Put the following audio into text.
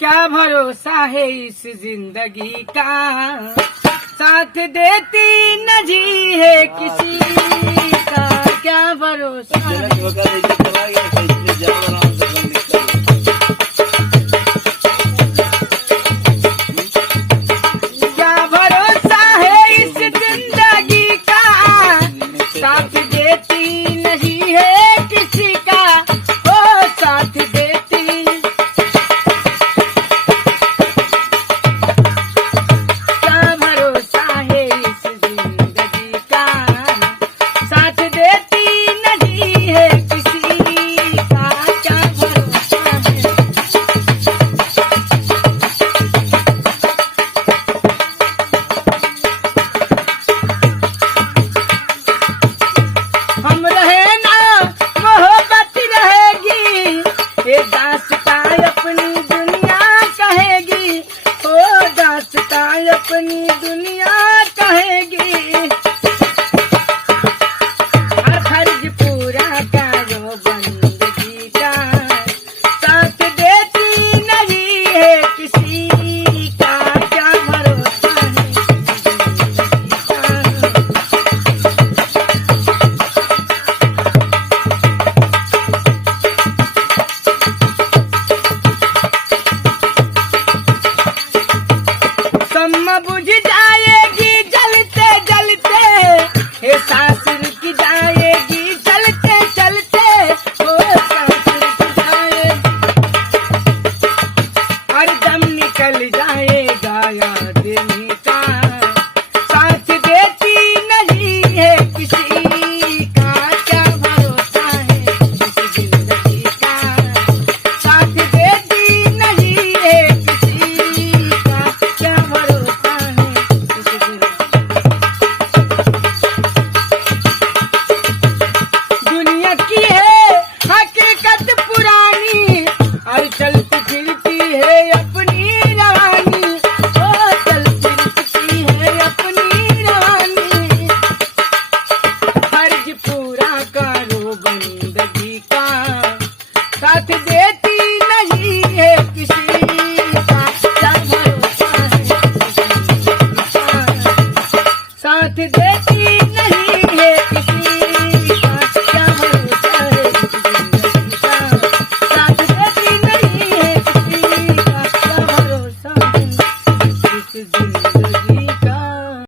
क्या भरोसा है इस जिंदगी का, साथ देती नहीं है किसी का, क्या भरोसा है। क्या भरोसा है इस जिंदगी का, साथ देती नहीं है किसी का, ओ साथ देती। क्या भरोसा है इस जिंदगी का, साथ देती नहीं है किसी का, क्या भरोसा है। हम रहे ना मोहब्बत रहेगी, ये दास्तां अपनी दुनिया कहेगी, ओ दास्तां अपनी दुनिया कहेगी। हर फर्ज पूरा करो बंदगी का, साथ देती नहीं है किसी का, क्या भरोसा है जिंदगी का। सम्मा बुझ जाएगी जलते जलते, हे सांस रुक जाएगी चलते चलते, ओ सांस रुक जाएगी, और दम निकल